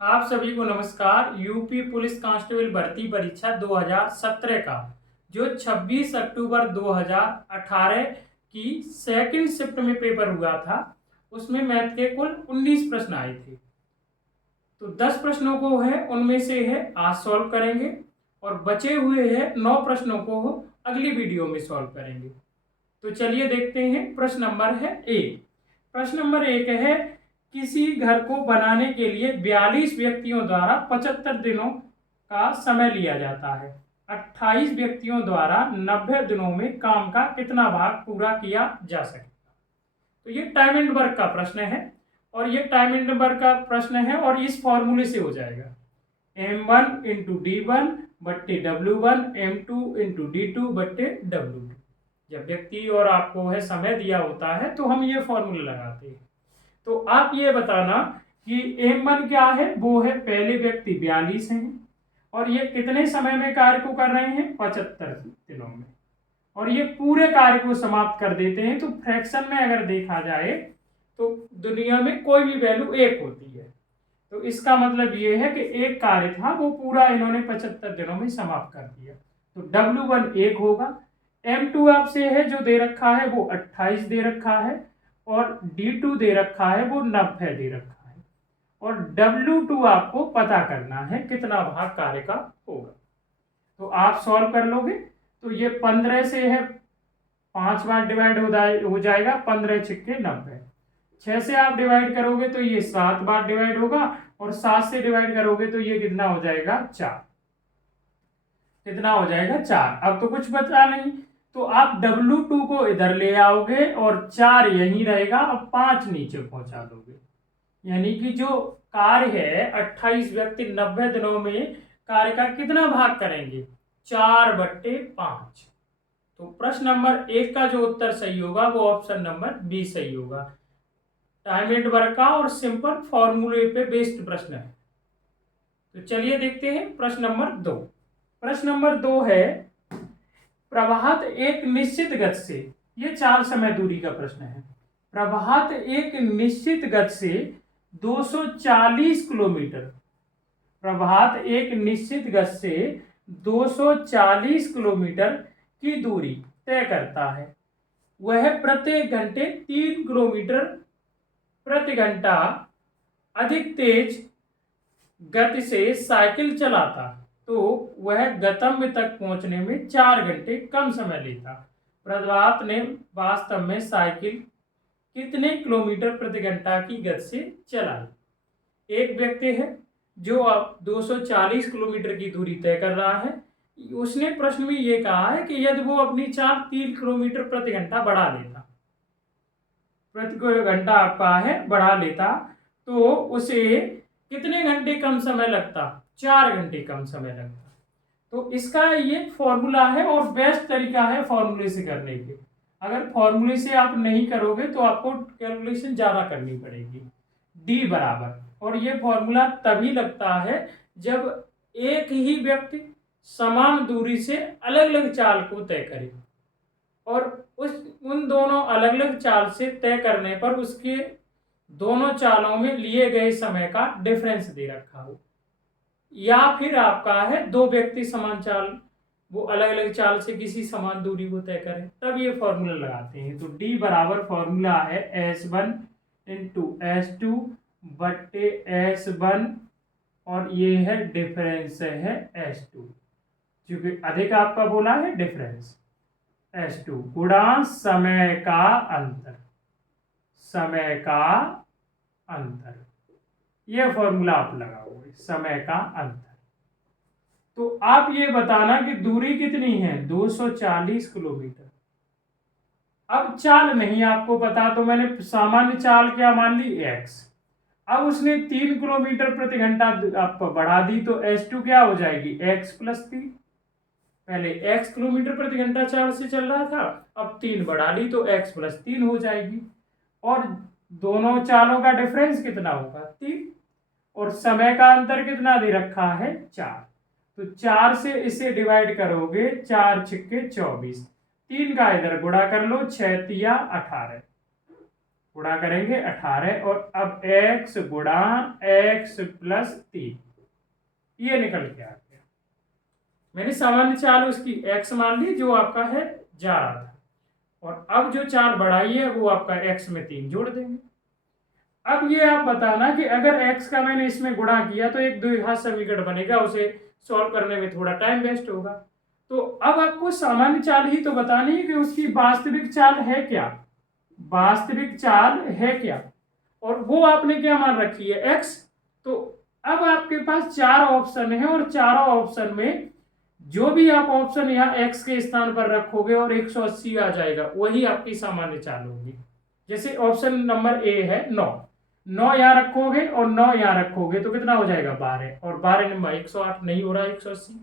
आप सभी को नमस्कार। यूपी पुलिस कांस्टेबल भर्ती परीक्षा 2017 का जो 26 अक्टूबर 2018 की सेकंड शिफ्ट में पेपर हुआ था, उसमें मैथ के कुल 19 प्रश्न आए थे। तो 10 प्रश्नों को है उनमें से है आज सॉल्व करेंगे और बचे हुए है 9 प्रश्नों को अगली वीडियो में सॉल्व करेंगे। तो चलिए देखते हैं। प्रश्न नंबर है एक। प्रश्न नंबर एक है, किसी घर को बनाने के लिए 42 व्यक्तियों द्वारा 75 दिनों का समय लिया जाता है। 28 व्यक्तियों द्वारा 90 दिनों में काम का कितना भाग पूरा किया जा सके। तो ये टाइम एंड वर्क का प्रश्न है और ये टाइम एंड वर्क का प्रश्न है और इस फॉर्मूले से हो जाएगा। m1 इंटू डी1 बट्टे w1, m2 इंटू डी2 बट्टे w2। जब व्यक्ति और आपको है समय दिया होता है तो हम ये फॉर्मूला लगाते हैं। तो आप ये बताना कि m1 क्या है। वो है पहले व्यक्ति 42 हैं और ये कितने समय में कार्य को कर रहे हैं, 75 दिनों में, और ये पूरे कार्य को समाप्त कर देते हैं। तो फ्रैक्शन में अगर देखा जाए तो दुनिया में कोई भी वैल्यू एक होती है। तो इसका मतलब ये है कि एक कार्य था वो पूरा इन्होंने 75 दिनों में समाप्त कर दिया। तो W1 एक होगा। M2 आपसे है जो दे रखा है वो 28 दे रखा है और D2 दे रखा है वो 90 दे रखा है और W2 आपको पता करना है कितना भाग कार्य का होगा। तो आप सॉल्व कर लोगे तो ये 15 से है 5 बार डिवाइड हो जाएगा। 15 छिक्के 90। 6 से आप डिवाइड करोगे तो ये 7 बार डिवाइड होगा और 7 से डिवाइड करोगे तो ये कितना हो जाएगा, 4। कितना हो जाएगा, 4। अब तो कुछ बचा नहीं तो आप W2 को इधर ले आओगे और 4 यहीं रहेगा। अब 5 नीचे पहुंचा दोगे, यानी कि जो कार्य है 28 व्यक्ति 90 दिनों में कार्य का कितना भाग करेंगे, 4/5। तो प्रश्न नंबर एक का जो उत्तर सही होगा वो ऑप्शन नंबर बी सही होगा। टाइम एंड वर्क का और सिंपल फॉर्मूले पे बेस्ड प्रश्न है। तो चलिए देखते हैं प्रश्न नंबर दो। प्रश्न नंबर दो है, प्रभात एक निश्चित गति से, ये 4 समय दूरी का प्रश्न है। प्रभात एक निश्चित गति से 240 किलोमीटर, प्रभात एक निश्चित गति से 240 किलोमीटर की दूरी तय करता है। वह प्रत्येक घंटे 3 किलोमीटर प्रति घंटा अधिक तेज गति से साइकिल चलाता तो वह गंतव्य तक पहुंचने में 4 घंटे कम समय लेता। प्रभात ने वास्तव में साइकिल कितने किलोमीटर प्रति घंटा की गति से चलाई। एक व्यक्ति है जो अब 240 किलोमीटर की दूरी तय कर रहा है। उसने प्रश्न में ये कहा है कि यदि वो अपनी चाल 3 किलोमीटर प्रति घंटा बढ़ा लेता, प्रति घंटा आपका है बढ़ा लेता, तो उसे कितने घंटे कम समय लगता, 4 घंटे कम समय लगता। तो इसका ये फॉर्मूला है और बेस्ट तरीका है फॉर्मूले से करने के। अगर फॉर्मूले से आप नहीं करोगे तो आपको कैलकुलेशन ज्यादा करनी पड़ेगी। डी बराबर, और ये फॉर्मूला तभी लगता है जब एक ही व्यक्ति समान दूरी से अलग अलग चाल को तय करे और उन दोनों अलग अलग चाल से तय करने पर उसके दोनों चालों में लिए गए समय का डिफरेंस दे रखा हो, या फिर आपका है दो व्यक्ति समान चाल, वो अलग अलग चाल से किसी समान दूरी को तय करें, तब ये फॉर्मूला लगाते हैं। तो डी बराबर फॉर्मूला है S1 इंटू S2 बट्टे S1 और ये है डिफरेंस है S2, क्योंकि अधिक आपका बोला है डिफरेंस S2 गुणा समय का अंतर, समय का अंतर, यह फॉर्मूला आप लगाओगे, समय का अंतर। तो आप ये बताना कि दूरी कितनी है, 240 किलोमीटर। अब चाल नहीं आपको पता तो मैंने सामान्य चाल क्या मान ली, x। अब उसने 3 किलोमीटर प्रति घंटा आपको बढ़ा दी तो S2 क्या हो जाएगी, x प्लस 3। पहले x किलोमीटर प्रति घंटा चाल से चल रहा था, अब 3 बढ़ा ली तो x प्लस 3 हो जाएगी। और दोनों चालों का डिफरेंस कितना होगा, 3। और समय का अंतर कितना दे रखा है, 4। तो 4 से इसे डिवाइड करोगे, 4 छिक्के 24, 3 का इधर गुणा कर लो, 6 तिया 18 गुणा करेंगे 18 और अब x गुणा x प्लस 3, ये निकल के आ गया। मैंने सामान्य चाल उसकी x मान ली जो आपका है जा रहा था, और अब जो चाल बढ़ाई है वो आपका x में 3 जोड़ देंगे। अब ये आप बताना कि अगर x का मैंने इसमें गुणा किया तो एक द्विघात समीकरण बनेगा, उसे सॉल्व करने में थोड़ा टाइम वेस्ट होगा। तो अब आपको सामान्य चाल ही तो बतानी है कि उसकी वास्तविक चाल है क्या, वास्तविक चाल है क्या, और वो आपने क्या मान रखी है x। तो अब आपके पास 4 ऑप्शन है और चारों ऑप्शन में जो भी आप ऑप्शन यहाँ x के स्थान पर रखोगे और 180 आ जाएगा, वही आपकी सामान्य चाल होगी। जैसे ऑप्शन नंबर ए है 9, 9 यहाँ रखोगे और 9 यहाँ रखोगे तो कितना हो जाएगा 12, और 12 नंबर 108 नहीं हो रहा 180।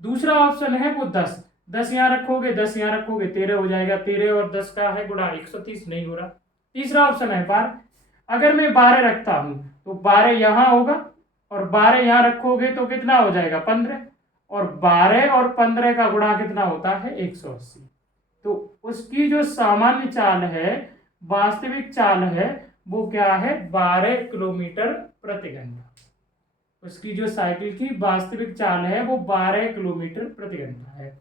दूसरा ऑप्शन है वो 10, 10 यहाँ रखोगे 10 यहाँ रखोगे 13 हो जाएगा, 13 और 10 का है गुणा 130 नहीं हो रहा। तीसरा ऑप्शन है 12, अगर मैं 12 रखता हूं तो 12 यहाँ होगा और 12 यहाँ रखोगे तो कितना हो जाएगा 15, और 12 और 15 का गुणा कितना होता है 180। तो उसकी जो सामान्य चाल है, वास्तविक चाल है, वो क्या है 12 किलोमीटर प्रति घंटा। उसकी जो साइकिल की वास्तविक चाल है वो 12 किलोमीटर प्रति घंटा है।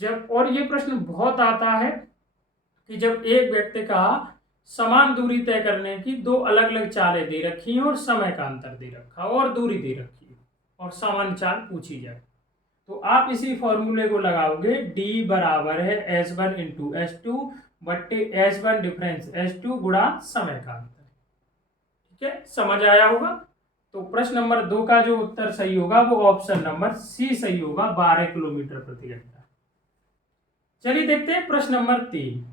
जब, और ये प्रश्न बहुत आता है कि जब एक व्यक्ति का समान दूरी तय करने की दो अलग अलग चालें दे रखी हैं और समय का अंतर दे रखा और दूरी दे रखी है और सामान्य चाल पूछी जाए, तो आप इसी फॉर्मूले को लगाओगे, d बराबर है s1 इंटू s2 बट्टे s1 डिफरेंस s2 गुणा समय का अंतर। ठीक है, समझ आया होगा। तो प्रश्न नंबर 2 का जो उत्तर सही होगा वो ऑप्शन नंबर सी सही होगा, 12 किलोमीटर प्रति घंटा। चलिए देखते हैं प्रश्न नंबर 3।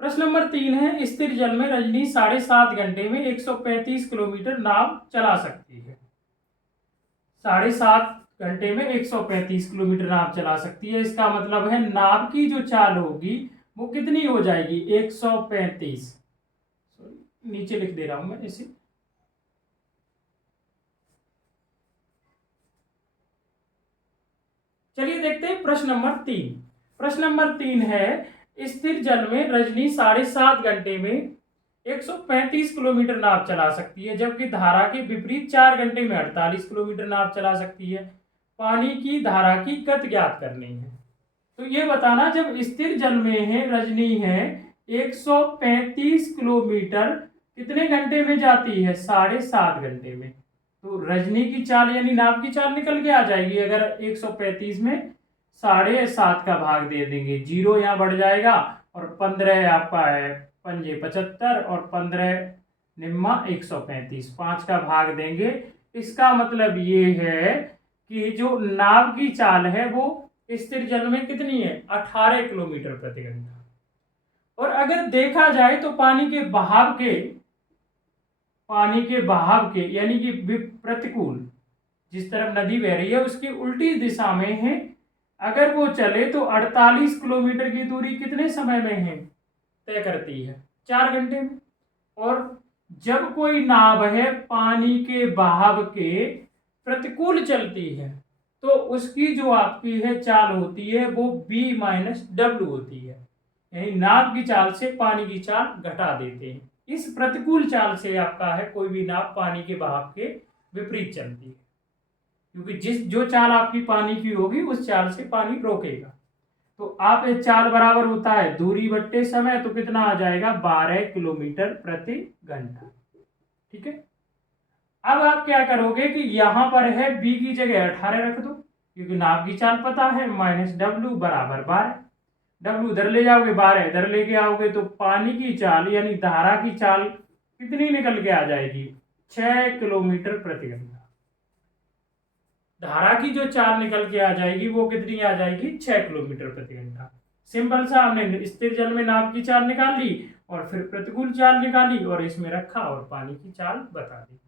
प्रश्न नंबर 3 है, स्थिर जल में रजनी 7.5 घंटे में 135 किलोमीटर नाव चला सकती है। 7.5 घंटे में 135 किलोमीटर नाव चला सकती है, इसका मतलब है नाव की जो चाल होगी वो कितनी हो जाएगी 135। नीचे लिख दे रहा हूं मैं इसे। चलिए देखते हैं प्रश्न नंबर 3। प्रश्न नंबर 3 है, स्थिर जल में रजनी 7.5 घंटे में 135 किलोमीटर नाव चला सकती है, जबकि धारा के विपरीत 4 घंटे में 48 किलोमीटर नाव चला सकती है। पानी की धारा की गति ज्ञात करनी है। तो ये बताना, जब स्थिर जल में है रजनी है 135 किलोमीटर कितने घंटे में जाती है 7.5 घंटे में, तो रजनी की चाल यानी नाव की चाल निकल के आ जाएगी। अगर 135 में 7.5 का भाग दे देंगे, 0 यहाँ बढ़ जाएगा और 15 आपका है 5 75 और 15 निम्मा 135, 5 का भाग देंगे। इसका मतलब ये है कि जो नाव की चाल है वो स्थिर जल में कितनी है 18 किलोमीटर प्रति घंटा। और अगर देखा जाए तो पानी के बहाव के यानी कि प्रतिकूल, जिस तरफ नदी बह रही है उसकी उल्टी दिशा में है, अगर वो चले तो 48 किलोमीटर की दूरी कितने समय में है तय करती है 4 घंटे में। और जब कोई नाव है पानी के बहाव के प्रतिकूल चलती है तो उसकी जो आपकी है चाल होती है वो b माइनस डब्ल्यू होती है, यानी नाव की चाल से पानी की चाल घटा देते हैं। इस प्रतिकूल चाल से आपका है कोई भी नाव पानी के बहाव के विपरीत चलती है, क्योंकि जो चाल आपकी पानी की होगी उस चाल से पानी रोकेगा। तो आप ये चाल बराबर होता है दूरी बट्टे समय, तो कितना आ जाएगा 12 किलोमीटर प्रति घंटा। ठीक है, अब आप क्या करोगे कि यहां पर है b की जगह 18 रख दो, क्योंकि नाव की चाल पता है, माइनस डब्ल्यू बराबर 12, डब्ल्यू इधर ले जाओगे 12 इधर लेके आओगे तो पानी की चाल यानी धारा की चाल कितनी निकल के आ जाएगी 6 किलोमीटर प्रति घंटा। धारा की जो चाल निकल के आ जाएगी वो कितनी आ जाएगी 6 किलोमीटर प्रति घंटा। सिंपल सा, हमने स्थिर जल में नाव की चाल निकाल ली और फिर प्रतिकूल चाल निकाली और इसमें रखा और पानी की चाल बता दी।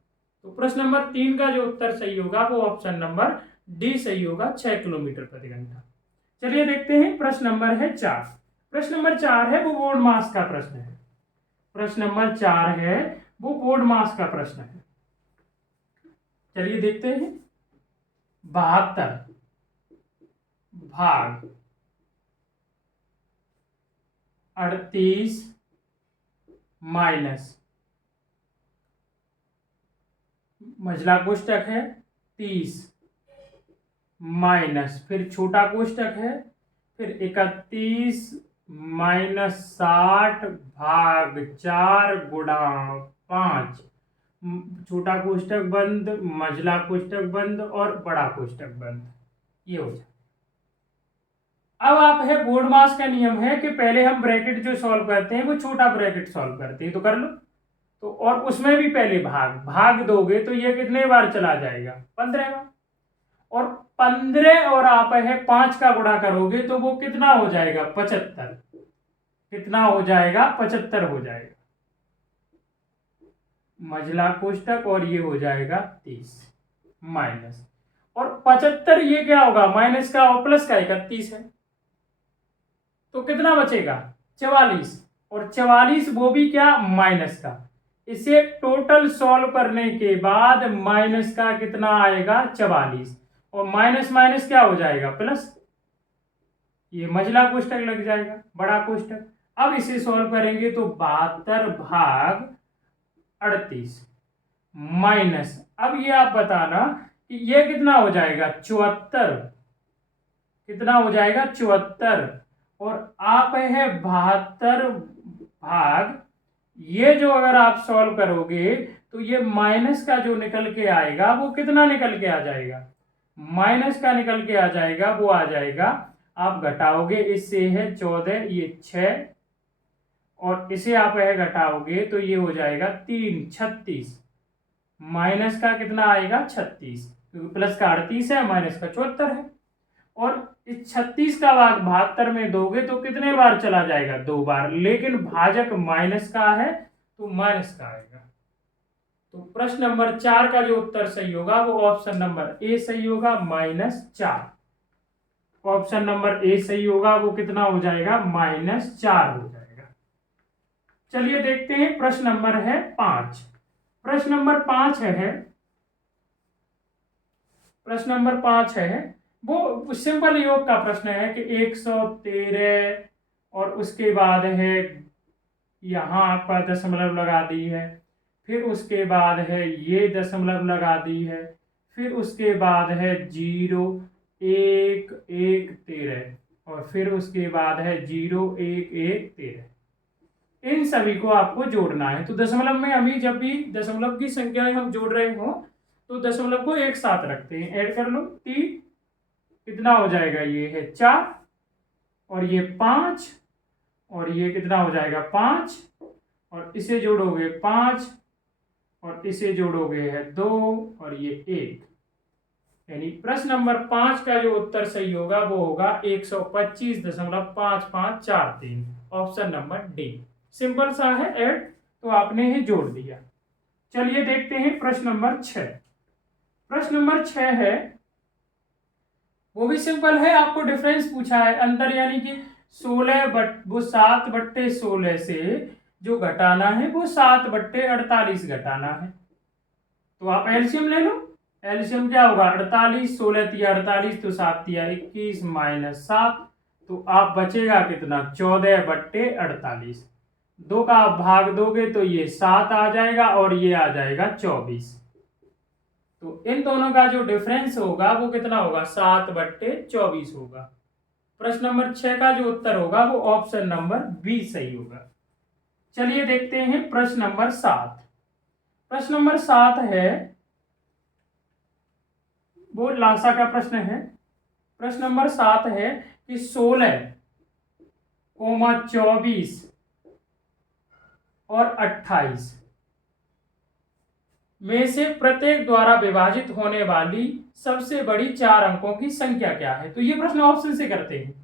तो प्रश्न नंबर 3 का जो उत्तर सही होगा वो ऑप्शन नंबर डी सही होगा, 6 किलोमीटर प्रति घंटा। चलिए देखते हैं प्रश्न नंबर है 4। प्रश्न नंबर 4 है वो बोर्ड मास का प्रश्न है। प्रश्न नंबर 4 है वो बोर्ड मास का प्रश्न है। चलिए देखते हैं, 72 भाग 38 माइनस मझला कोष्टक है 30 माइनस फिर छोटा कोष्टक है फिर 31 माइनस 60 भाग 4 गुणा 5 छोटा कोष्टक बंद मझला कोष्टक बंद और बड़ा कोष्टक बंद। ये हो जाए। अब आप है बोर्ड मास का नियम है कि पहले हम ब्रैकेट जो सॉल्व करते हैं वो छोटा ब्रैकेट सॉल्व करते हैं, तो कर लो। तो और उसमें भी पहले भाग दोगे तो ये कितने बार चला जाएगा 15 बार, और 15 और आप है 5 का गुणा करोगे तो वो कितना हो जाएगा 75। कितना हो जाएगा 75 हो जाएगा मझला कोष्टक, और ये हो जाएगा 30 माइनस, और 75 ये क्या होगा माइनस का और प्लस का 31 है, तो कितना बचेगा 44, और 44 वो भी क्या माइनस का। इसे टोटल सॉल्व करने के बाद माइनस का कितना आएगा 44, और माइनस माइनस क्या हो जाएगा प्लस, ये मझला कोष्टक लग जाएगा बड़ा कोष्टक। अब इसे सॉल्व करेंगे तो 72 भाग 38 माइनस, अब ये आप बताना कि ये कितना हो जाएगा 74, कितना हो जाएगा 74, और आप है 72 भाग, ये जो अगर आप सॉल्व करोगे तो ये माइनस का जो निकल के आएगा वो कितना निकल के आ जाएगा, माइनस का निकल के आ जाएगा, वो आ जाएगा आप घटाओगे इससे है 14 ये 6, और इसे आप है घटाओगे तो ये हो जाएगा 3 36, माइनस का कितना आएगा 36, क्योंकि प्लस का 38 है माइनस का 74 है, और इस 36 का भाग 72 में दोगे तो कितने बार चला जाएगा 2 बार, लेकिन भाजक माइनस का है तो माइनस का आएगा। तो प्रश्न नंबर 4 का जो उत्तर सही होगा वो ऑप्शन नंबर ए सही होगा -4। ऑप्शन नंबर ए सही होगा, वो कितना हो जाएगा -4 हो जाएगा। चलिए देखते हैं प्रश्न नंबर है 5। प्रश्न नंबर 5 है, प्रश्न नंबर 5 है वो सिंपल योग का प्रश्न है कि 113 और उसके बाद है यहाँ पर दशमलव लगा दी है, फिर उसके बाद है ये दशमलव लगा दी है, फिर उसके बाद है 0 1 1 13, और फिर उसके बाद है 0 1 1 13। इन सभी को आपको जोड़ना है। तो दशमलव में अभी जब भी दशमलव की संख्याएं हम जोड़ रहे हो तो दशमलव को एक साथ रखते हैं, ऐड कर लो 3, कितना हो जाएगा ये है 4, और ये 5, और ये कितना हो जाएगा 5, और इसे जोड़ोगे 5, और इसे जोड़ोगे है 2, और ये 1, यानी प्रश्न नंबर 5 का जो उत्तर सही होगा वो होगा 125.5543, ऑप्शन नंबर डी। सिंपल सा है ऐड, तो आपने ही जोड़ दिया। चलिए देखते हैं प्रश्न नंबर 6। प्रश्न नंबर 6 है वो भी सिंपल है, आपको डिफरेंस पूछा है अंतर, यानी कि 7/16 से जो घटाना है वो 7/48 घटाना है। तो आप एलसीएम ले लो। एलसीएम क्या होगा 48, 16 तिया 48, तो 7 तिया 21 -7, तो आप बचेगा कितना 14/48। 2 का आप भाग दोगे तो ये 7 आ जाएगा और ये आ जाएगा 24। तो इन दोनों का जो डिफरेंस होगा वो कितना होगा 7/24 होगा। प्रश्न नंबर 6 का जो उत्तर होगा वो ऑप्शन नंबर बी सही होगा। चलिए देखते हैं प्रश्न नंबर 7। प्रश्न नंबर 7 है वो लासा का प्रश्न है। प्रश्न नंबर 7 है कि 16,24 और 28 में से प्रत्येक द्वारा विभाजित होने वाली सबसे बड़ी 4 अंकों की संख्या क्या है। तो ये प्रश्न ऑप्शन से करते हैं।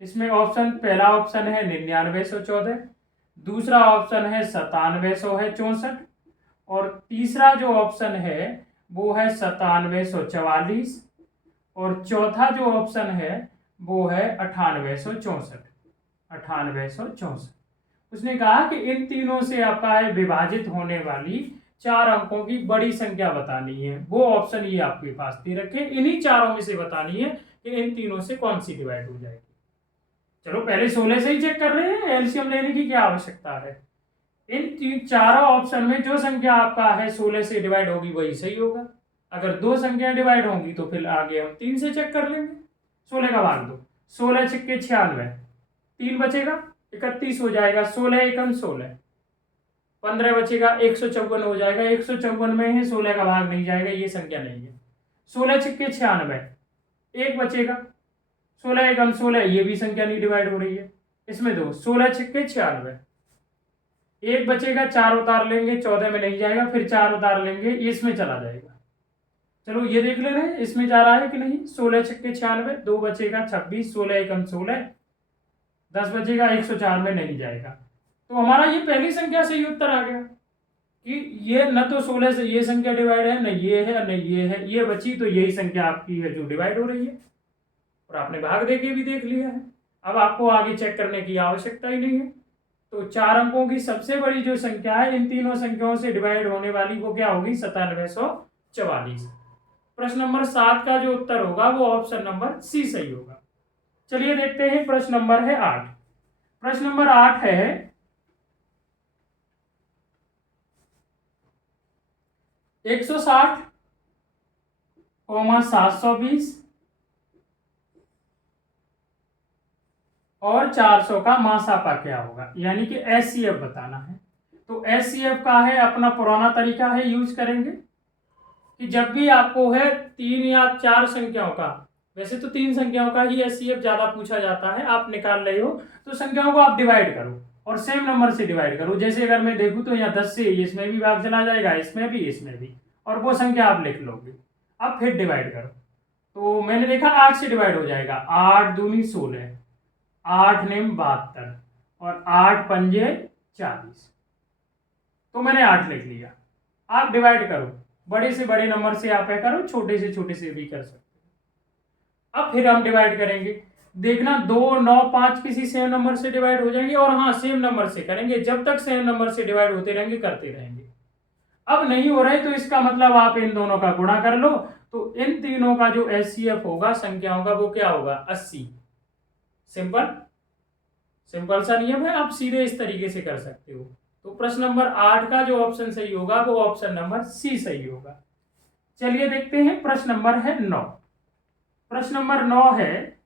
इसमें ऑप्शन, पहला ऑप्शन है 9914, दूसरा ऑप्शन है 9764, और तीसरा जो ऑप्शन है वो है 9744, और चौथा जो ऑप्शन है वो है 9864। उसने कहा कि इन तीनों से आपका है विभाजित होने वाली 4 अंकों की बड़ी संख्या बतानी है। वो ऑप्शन ये आपके पास दे रखे, इन्हीं चारों में से बतानी है कि इन तीनों से कौन सी डिवाइड हो जाएगी। चलो पहले 16 से ही चेक कर रहे हैं, एलसीएम लेने की क्या आवश्यकता है। इन चारों ऑप्शन में जो संख्या आपका है 16 से डिवाइड होगी वही सही होगा। अगर दो संख्या डिवाइड होंगी तो फिर आगे हम 3 से चेक कर लेंगे। 16 का भाग दो, 16 छिक्के 96, 3 बचेगा 31 हो जाएगा, 16 एकम 16, 15 बचेगा 154 हो जाएगा। 154 में है 16 का भाग नहीं जाएगा, ये संख्या नहीं है। 16 छिक्के 96, 1 बचेगा, 16 एकम 16, ये भी संख्या नहीं डिवाइड हो रही है। इसमें दो, 16 छिक्के 96, 1 बचेगा, 4 उतार लेंगे, 14 में नहीं जाएगा, फिर 4 उतार लेंगे, इसमें चला जाएगा। चलो ये देख ले रहे हैं इसमें जा रहा है कि नहीं। 16 छिक्के 96, 2 बचेगा 26, 16 एकम 16, 10 बचेगा, 104 में नहीं जाएगा। तो हमारा ये पहली संख्या से ही उत्तर आ गया कि ये न तो 16 से ये संख्या डिवाइड है, न ये है, न ये है, ये बची तो यही संख्या आपकी है जो डिवाइड हो रही है। और आपने भाग देके भी देख लिया है, अब आपको आगे चेक करने की आवश्यकता ही नहीं है। तो 4 अंकों की सबसे बड़ी जो संख्या है इन तीनों संख्याओं से डिवाइड होने वाली वो क्या होगी, 9744। प्रश्न नंबर 7 का जो उत्तर होगा वो ऑप्शन नंबर सी सही होगा। चलिए देखते हैं प्रश्न नंबर है 8। प्रश्न नंबर 8 है 160, 720 और 400 का मासापा क्या होगा, यानी कि एचसीएफ बताना है। तो एचसीएफ का है अपना पुराना तरीका है, यूज करेंगे कि जब भी आपको है 3 या 4 संख्याओं का, वैसे तो 3 संख्याओं का ही एचसीएफ ज्यादा पूछा जाता है, आप निकाल रहे हो तो संख्याओं को आप डिवाइड करो और सेम नंबर से डिवाइड करो। जैसे अगर मैं देखूं तो यहाँ 10 से इसमें भी भाग चला जाएगा, इसमें भी, और वो संख्या आप लिख लोगे। अब फिर डिवाइड करो, तो मैंने देखा 8 से डिवाइड हो जाएगा, 8 दूनी 16, 8 नेम 72 और 8 पंजे 40, तो मैंने 8 लिख लिया। आप डिवाइड करो, बड़े से बड़े नंबर से आप करो, छोटे से छोटे से भी कर सकते हो। अब फिर हम डिवाइड करेंगे, देखना 2, 9, 5 किसी सेम नंबर से डिवाइड हो जाएंगे, और हाँ सेम नंबर से करेंगे, जब तक सेम नंबर से डिवाइड होते रहेंगे करते रहेंगे। अब नहीं हो रहे तो इसका मतलब आप इन दोनों का गुणा कर लो, तो इन तीनों का जो एचसीएफ होगा संख्याओं का वो क्या होगा, 80। सिंपल सिंपल सा नियम है, आप सीधे इस तरीके से कर सकते हो। तो प्रश्न नंबर 8 का जो ऑप्शन सही होगा वो ऑप्शन नंबर सी सही होगा। चलिए देखते हैं प्रश्न नंबर है 9। प्रश्न नंबर 9 है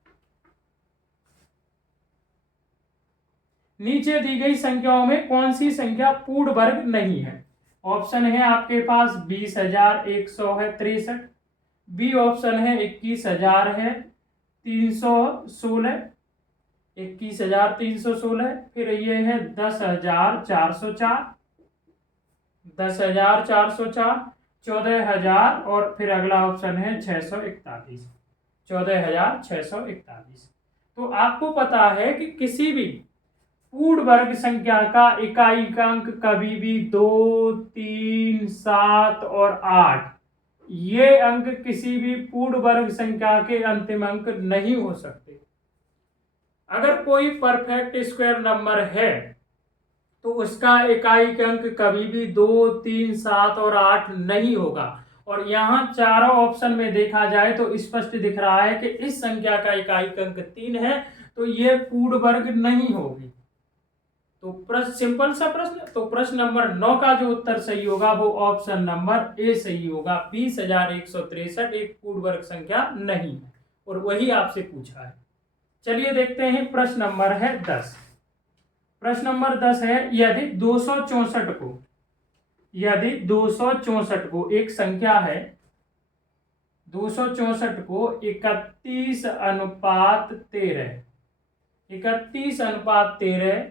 नीचे दी गई संख्याओं में कौन सी संख्या पूर्ण वर्ग नहीं है। ऑप्शन है आपके पास 20,100 है 63, बी ऑप्शन है 21,000 है 316, 21,316, फिर ये है 10,404, 10,404, 14,000 और फिर अगला ऑप्शन है 641, 14,641। तो आपको पता है कि किसी भी पूर्ण वर्ग संख्या का इकाई अंक कभी भी 2, 3, 7 और 8, ये अंक किसी भी पूर्ण वर्ग संख्या के अंतिम अंक नहीं हो सकते। अगर कोई परफेक्ट स्क्वायर नंबर है तो उसका इकाई अंक कभी भी 2, 3, 7 और 8 नहीं होगा। और यहाँ चारों ऑप्शन में देखा जाए तो स्पष्ट दिख रहा है कि इस संख्या का इकाई अंक 3 है, तो ये पूर्ण वर्ग नहीं होगी। तो प्रश्न सिंपल सा प्रश्न, तो प्रश्न नंबर 9 का जो उत्तर सही होगा वो ऑप्शन नंबर ए सही होगा। 20,163 एक पूर्ण वर्ग संख्या नहीं है, और वही आपसे पूछा है। चलिए देखते हैं प्रश्न नंबर है 10। प्रश्न नंबर 10 है यदि 264 को एक संख्या है, 264 को 31:13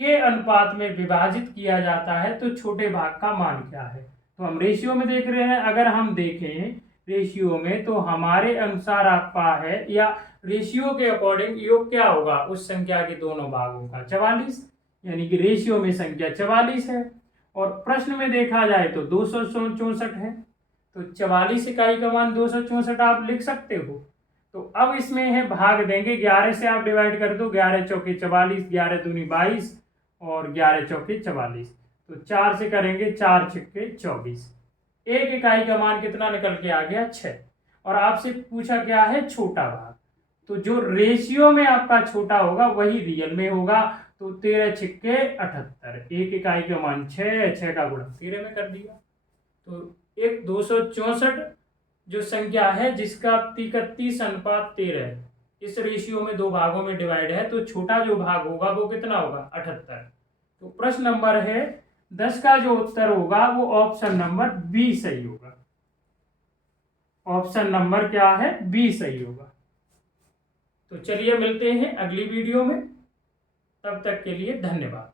के अनुपात में विभाजित किया जाता है तो छोटे भाग का मान क्या है। तो हम रेशियो में देख रहे हैं, अगर हम देखें रेशियो में तो हमारे अनुसार आपका है, या रेशियो के अकॉर्डिंग योग क्या होगा उस संख्या के दोनों भागों का, 44, यानी कि रेशियो में संख्या 44 है। और प्रश्न में देखा जाए तो 264 है, तो 44 इकाई का मान 264 आप लिख सकते हो। तो अब इसमें है भाग देंगे, 11 से आप डिवाइड कर दो, 11 चौके 44, 11 दूनी 22 और 11 चौके 44, तो 4 से करेंगे, 4 छिक्के 24, एक इकाई का मान कितना निकल के आ गया, 6। और आपसे पूछा क्या है, छोटा भाग, तो जो रेशियो में आपका छोटा होगा वही रियल में होगा। तो 13 छिक्के 78, एक इकाई का मान 6, 6 का गुणा 13 में कर दिया। तो एक 264 जो संख्या है जिसका 31:13 इस रेशियो में 2 भागों में डिवाइड है, तो छोटा जो भाग होगा वो कितना होगा 78। तो प्रश्न नंबर है 10 का जो उत्तर होगा वो ऑप्शन नंबर बी सही होगा। ऑप्शन नंबर क्या है, बी सही होगा। तो चलिए मिलते हैं अगली वीडियो में, तब तक के लिए धन्यवाद।